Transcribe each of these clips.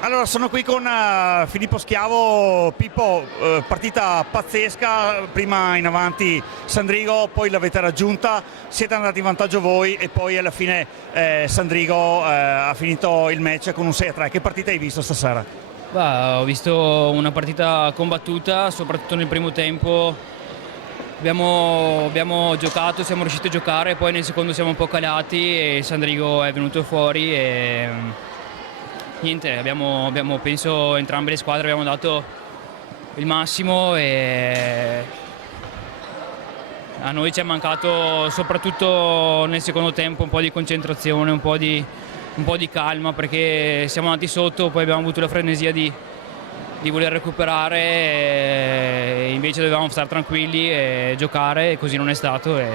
Allora, sono qui con Filippo Schiavo. Pippo, partita pazzesca, prima in avanti Sandrigo, poi l'avete raggiunta, siete andati in vantaggio voi e poi alla fine Sandrigo ha finito il match con un 6-3. Che partita hai visto stasera? Ho visto una partita combattuta, soprattutto nel primo tempo. Abbiamo giocato, siamo riusciti a giocare, poi nel secondo siamo un po' calati e Sandrigo è venuto fuori e niente, penso entrambe le squadre abbiamo dato il massimo e a noi ci è mancato soprattutto nel secondo tempo un po' di concentrazione, un po' di calma, perché siamo andati sotto, poi abbiamo avuto la frenesia di voler recuperare e invece dovevamo stare tranquilli e giocare, e così non è stato e è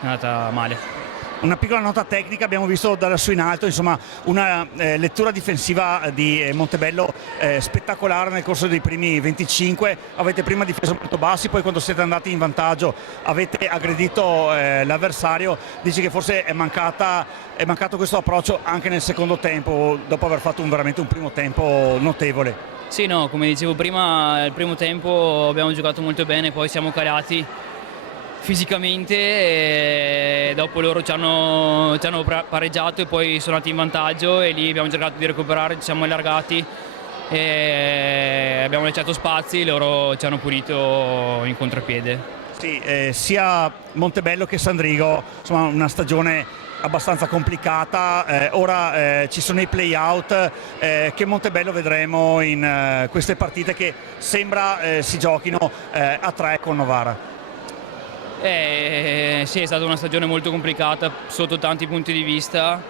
andata male. Una piccola nota tecnica, abbiamo visto da lassù in alto, insomma, una lettura difensiva di Montebello spettacolare nel corso dei primi 25. Avete prima difeso molto bassi, poi quando siete andati in vantaggio avete aggredito l'avversario. Dici che forse è mancato questo approccio anche nel secondo tempo, dopo aver fatto veramente un primo tempo notevole. Sì, no, come dicevo prima, il primo tempo abbiamo giocato molto bene, poi siamo calati fisicamente e dopo loro ci hanno pareggiato e poi sono andati in vantaggio e lì abbiamo cercato di recuperare, ci siamo allargati e abbiamo lasciato spazi, loro ci hanno pulito in contropiede. Sì, sia Montebello che Sandrigo, insomma, una stagione abbastanza complicata. Ora ci sono i play-out che Montebello vedremo in queste partite che sembra si giochino a 3 con Novara. Sì, è stata una stagione molto complicata sotto tanti punti di vista.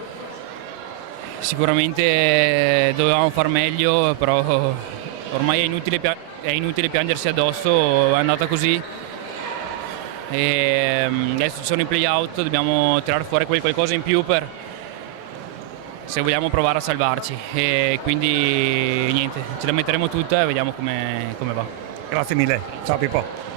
Sicuramente dovevamo far meglio, però ormai è inutile piangersi addosso, è andata così. E adesso ci sono i play-out, dobbiamo tirare fuori qualcosa in più se vogliamo provare a salvarci. E quindi niente, ce la metteremo tutta e vediamo come va. Grazie mille, ciao Pippo.